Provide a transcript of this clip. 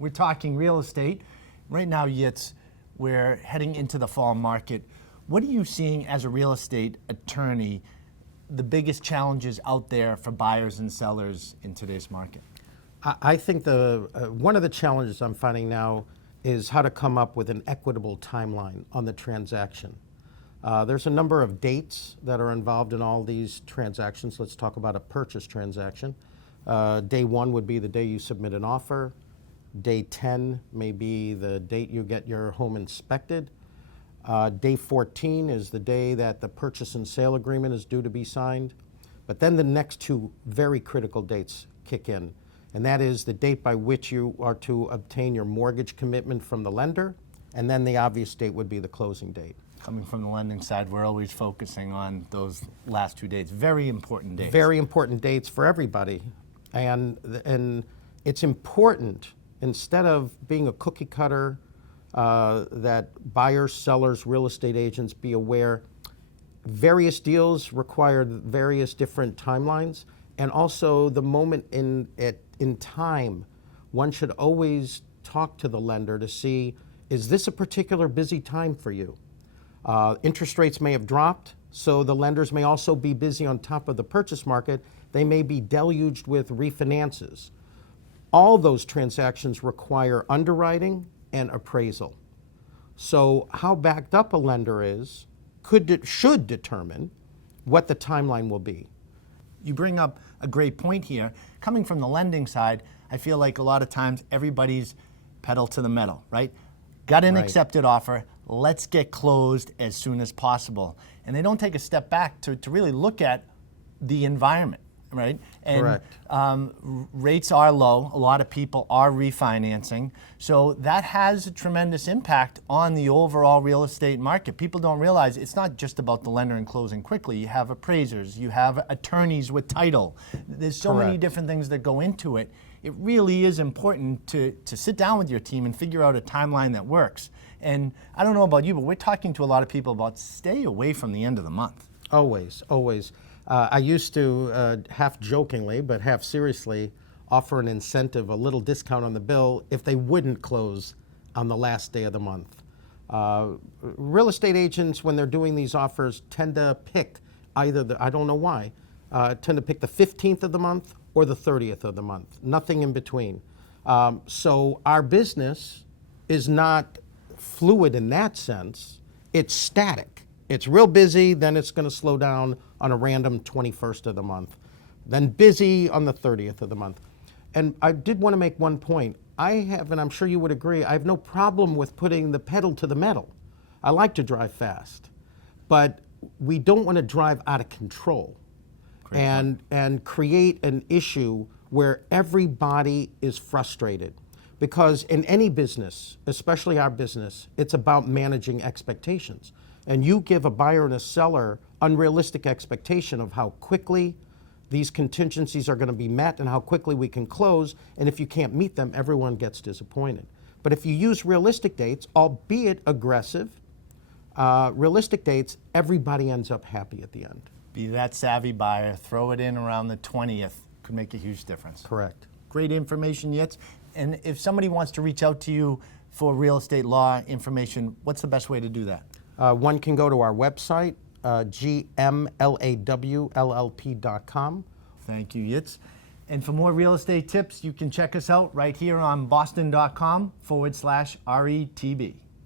We're talking real estate. Right now, Yitz, we're heading into the fall market. What are you seeing as a real estate attorney, the biggest challenges out there for buyers and sellers in today's market? I think one of the challenges I'm finding now is how to come up with an equitable timeline on the transaction. There's a number of dates that are involved in all these transactions. Let's talk about a purchase transaction. Day 1 would be the day you submit an offer. Day 10 may be the date you get your home inspected. Day 14 is the day that the purchase and sale agreement is due to be signed. But then the next 2 very critical dates kick in, and that is the date by which you are to obtain your mortgage commitment from the lender, and then the obvious date would be the closing date. Coming from the lending side, we're always focusing on those last 2 dates. Very important dates. Very important dates for everybody. And it's important, instead of being a cookie cutter, that buyers, sellers, real estate agents be aware various deals require various different timelines, and also the moment in time, one should always talk to the lender to see, is this a particular busy time for you? Interest rates may have dropped, so the lenders may also be busy on top of the purchase market. They may be deluged with refinances. All those transactions require underwriting and appraisal. So how backed up a lender is should determine what the timeline will be. You bring up a great point here. Coming from the lending side, I feel like a lot of times everybody's pedal to the metal, right? Got an accepted offer, let's get closed as soon as possible. And they don't take a step back to really look at the environment, right? And Correct. Rates are low. A lot of people are refinancing. So that has a tremendous impact on the overall real estate market. People don't realize it's not just about the lender and closing quickly. You have appraisers, you have attorneys with title. There's so many Correct. different things that go into it. It really is important to sit down with your team and figure out a timeline that works. And I don't know about you, but we're talking to a lot of people about stay away from the end of the month. Always, always. I used to, half jokingly, but half seriously, offer an incentive, a little discount on the bill, if they wouldn't close on the last day of the month. Real estate agents, when they're doing these offers, tend to pick either, I don't know why, tend to pick the 15th of the month or the 30th of the month, nothing in between. So our business is not fluid in that sense, it's static. It's real busy, then it's going to slow down on a random 21st of the month, then busy on the 30th of the month. And I did want to make one point. I have, and I'm sure you would agree, I have no problem with putting the pedal to the metal. I like to drive fast, but we don't want to drive out of control and create an issue where everybody is frustrated. Because in any business, especially our business, it's about managing expectations. And you give a buyer and a seller unrealistic expectation of how quickly these contingencies are going to be met and how quickly we can close. And if you can't meet them, everyone gets disappointed. But if you use realistic dates, albeit aggressive, realistic dates, everybody ends up happy at the end. Be that savvy buyer, throw it in around the 20th, could make a huge difference. Correct. Great information, Yitz. And if somebody wants to reach out to you for real estate law information, what's the best way to do that? One can go to our website, gmlawllp.com. Thank you, Yitz. And for more real estate tips, you can check us out right here on boston.com/RETB.